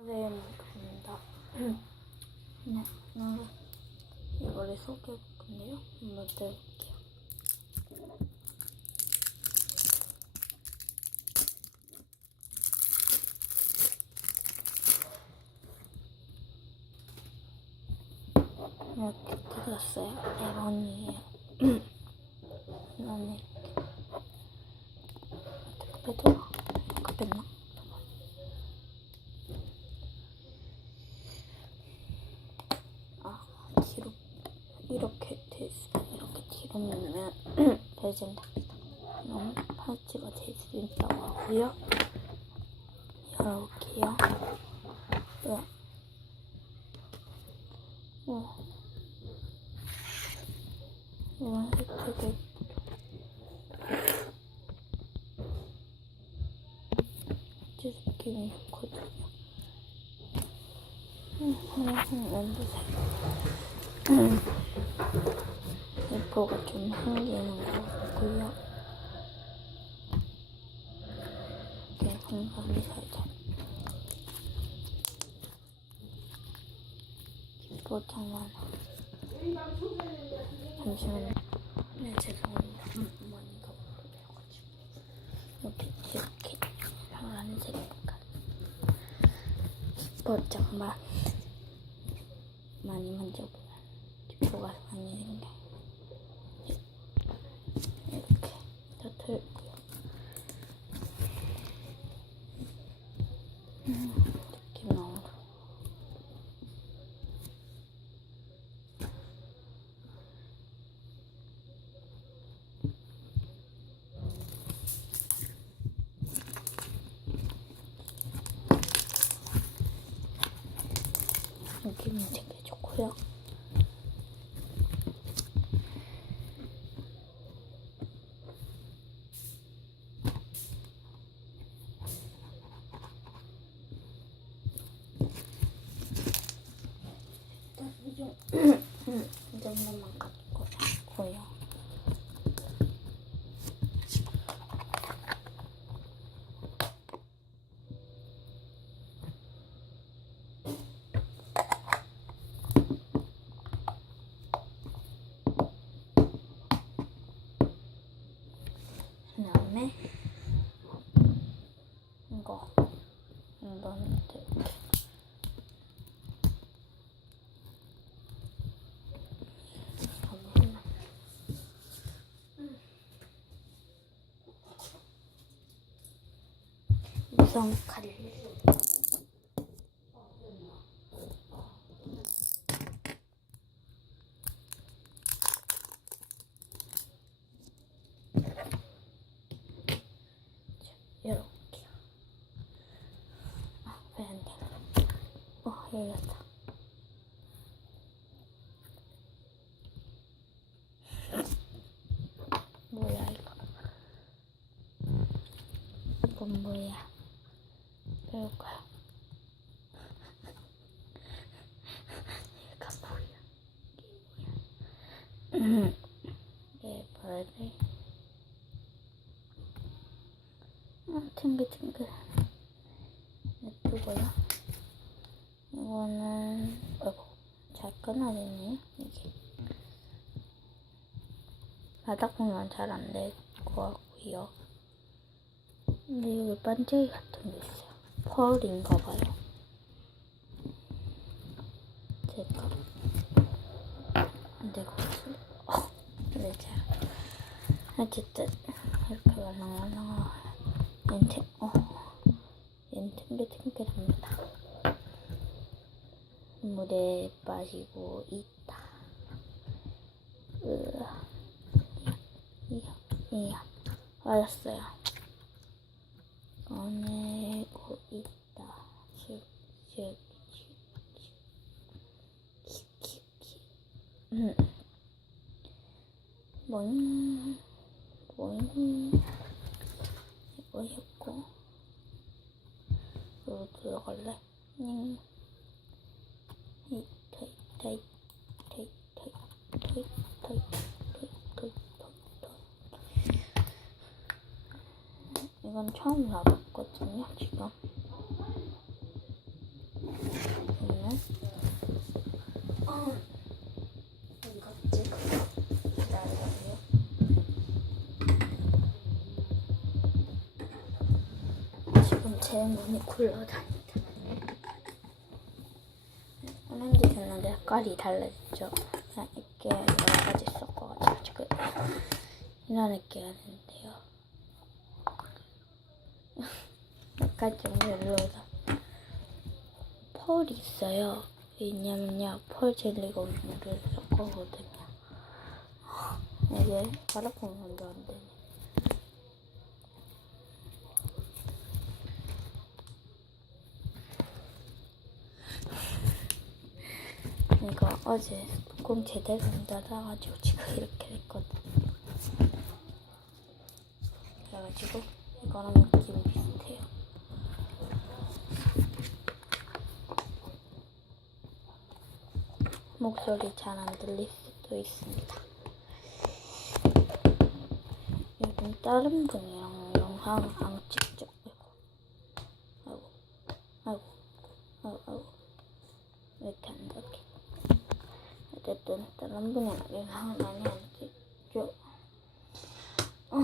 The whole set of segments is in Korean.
네, 감사합니다. 네, 오늘 이거를 소개해 볼 건데요. 한번 떼볼게요. 이렇게 뜯었어요. 레몬이에요. 이거는 이 지금 됩니다. 너무 팔찌가 재질있다고 하고요 열어볼게요 네. 어. 이런 색깔도 아주 느낌이 좋거든요 음, 하나씩 만드세요 이뻐가 좀 생기는 것 같고요. 이렇게 공간이 살짝 장난 잠시만요. 네, 죄송합니다. 어머니가 불러가지고 이렇게 이렇게 파란색 약간 이뻐 장만 嗯，你真的忙。 우선 칼. 이렇게요. 아? 어. 뭐야 이거? 이건 뭐야? 배울까요? 얘가 뭐야? 얘 봐야 돼. 아, 탱글탱글. 예쁘고요. 이거는, 아이고, 잘 끊어지네요, 이게. 바닥 보면 잘 안 될 것 같고요. 근데 여기 반짝이 같은 게 있어요. 펄인가 봐요. 제가 안 되고 있어요. 어, 네, 잘. 어쨌든 이렇게 말랑말랑 렌탱, 어, 렌탱글탱글합니다. 물에 빠지고 있다. 으아. 이야, 이야, 알았어요. 이건 처음 와봤거든요, 네. 어, 지금. 제 눈이 굴러다니다. 오렌지 됐는데 색깔이 달라졌죠. 아, 이렇게 여러 가지 썼고, 지금 이런 느낌이 는데 약간 좀 별로다. 펄이 있어요. 왜냐면요, 펄 젤리가 물을 섞어거든요. 이게 가락콩 만도 안 되네. 이거 어제 뚜껑 제대로 안 닫아가지고 지금 이렇게 됐거든요. 그래가지고 이거랑 느낌 비슷해요. 목소리 잘 안 들릴 수도 있습니다. 요즘 다른 분이랑 영상 안 찍죠. 아이고, 아이고, 아이고, 아이고, 왜 이렇게 안 닿게? 어쨌든 다른 분이랑 영상을 많이 안 찍죠. 어,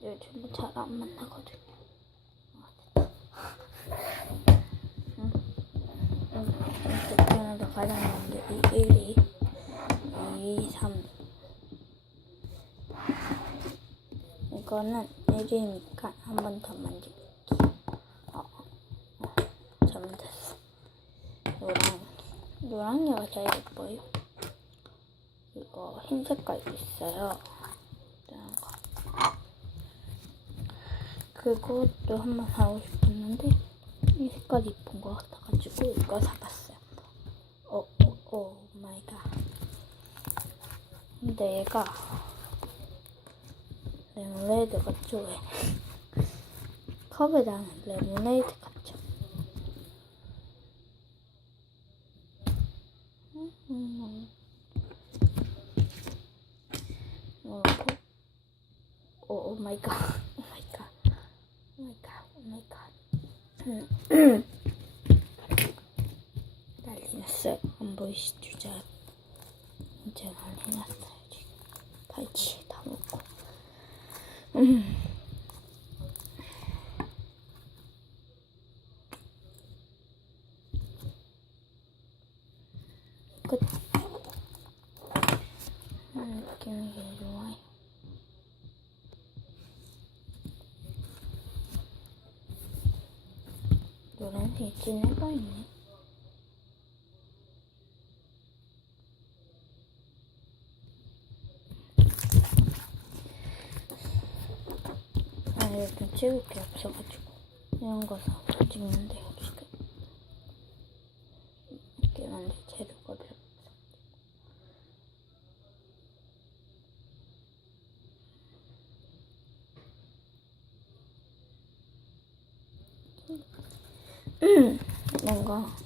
요즘 잘 안 만나거든요. 많 은게 1위, 2, 3. 이거는 1위니까 한 번 더 만지기. 어, 어, 잘못했어. 노랑, 노랑이가 제일 예뻐요. 이거 흰 색깔도 있어요. 그것도 한번 사고 싶었는데, 이 색깔이 이쁜 것 같아가지고 이거 사봤어요. 오, 오, 오 마이 갓. 근데 얘가 레모네이드 같죠? 왜? 컵에다는 레모네이드 같죠? 음, 음. 그리고 오, 오 마이 갓. 오 마이 갓. 오 마이 갓. 오 마이 갓. 난리 났어요. 안 보이시죠? 잘. 진짜 난리 났어요, 지금. 발치 다 먹고. 음. 끝. 음, 느낌이 되게 좋아요. 노란색이 진해 보이네. 아, 요즘 찍을 게 없어가지고 이런 거 사서 찍는데요, 지금. 이렇게 만들 재료가 별로 없어. 뭔가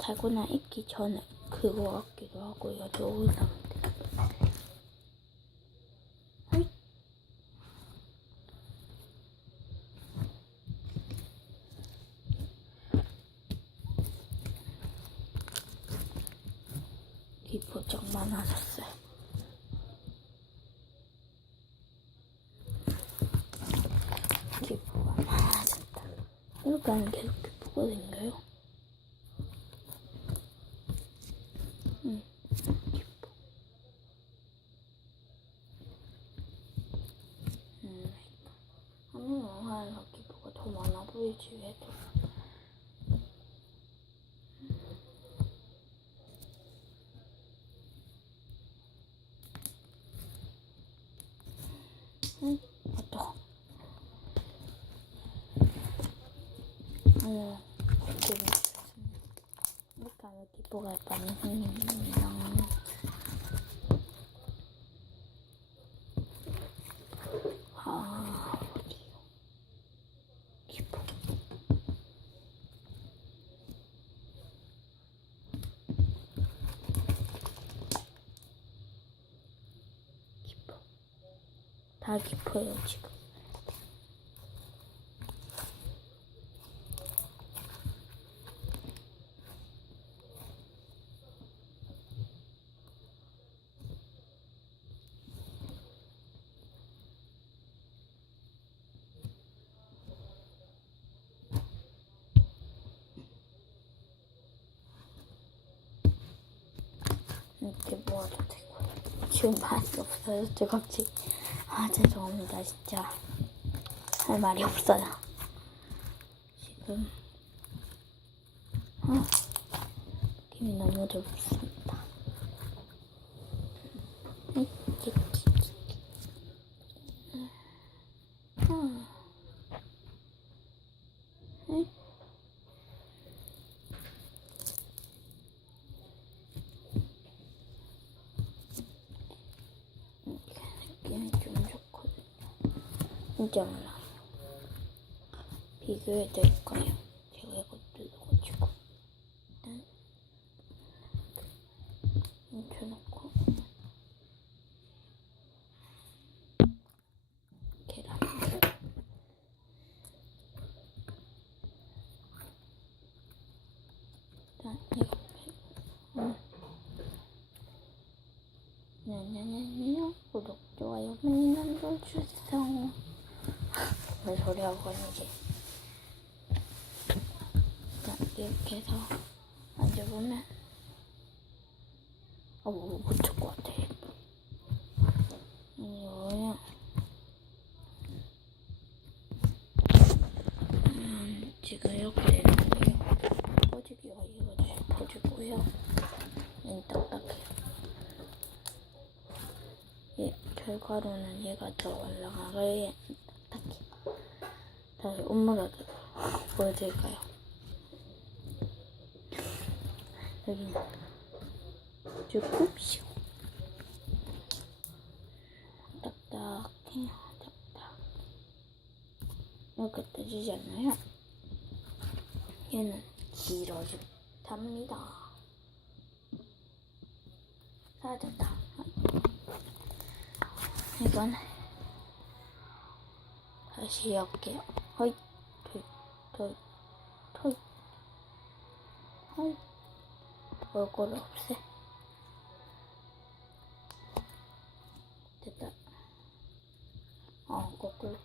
자고나 있기 전에 그거 같기도 하고요. 너무 이상한데. 어이. 기포장 많아졌어요. 기포가 많아졌다. 이렇게 하면 계속 기포가 생겨요. 응. 음, 하늘 영화에서 기포가 더 많아 보이지. 응, 어떡. 어머, 기분. 이렇게 하면 많이 생깁니다. 아, 어디요? 기포. 기포. 다 기포예요, 지금. 이렇게 모아도 되고 지금 말이 없어요. 저 갑자기 아 죄송합니다 진짜 할 말이 없어요. 지금 아 힘이 너무 좋습니다. 아. 응? 느낌이 좀 좋거든요. 진짜 몰라요. 비교해 드릴까요? 제가 이거 뜯어가지고 일단 뭉쳐놓고 계란 일단 이거 빼고 냐냐냐냐 구독 좋아요 많이 눌러주세요 왜 소리하고 있는지. 이렇게 해서 만져보면. 아뭐못칠 것 같아. 이거요. 음, 지금 이렇게 되는 거예요. 퍼지기가 이거 잘 퍼지고요. 이 딱딱해요 예, 결과로는 얘가 더 올라가게 다시 엄마가 보여드릴까요? 여기는 조금씩 딱딱해요, 딱딱 이렇게 떠지지 않나요? 얘는 길어집답니다. 사라졌다. 이건 다시 할게요. 토이, 토이, 허이. 얼굴을 없애. 됐다. 어, 거꾸로.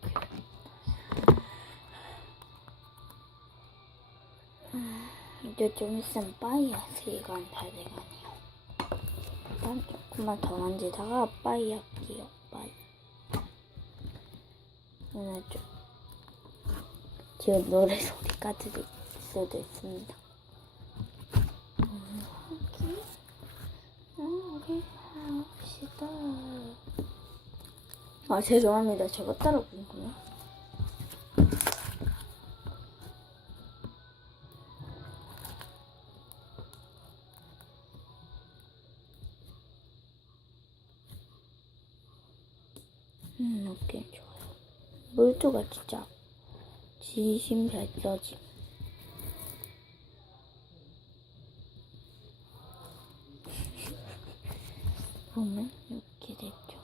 음, 이제 좀 있으면 빠이야 시간 다 돼가네요. 일단 조금만 더 만지다가 빠이 할게요. 빠이. 오늘 좀 지금 노래 소리가 들릴 수도 있습니다. 음, 합시다. 아 죄송합니다. 제가 따라 부르구나. 음, 오케이, 좋아요. 물도가 진짜 진심 잘 써짐. 보면 이렇게 됐죠.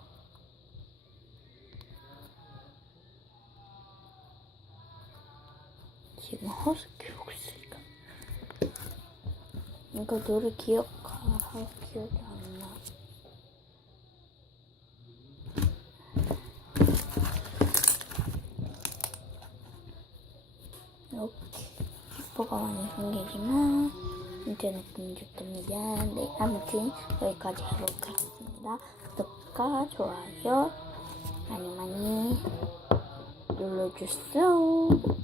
지금 허스키 목소리가. 이거 노래 기억하, 기억이 안 나. 이렇게 생기지만 인터넷 금지됩니다. 네, 아무튼 여기까지 해보도록 하겠습니다. 구독과 좋아요 많이 많이 눌러주세요.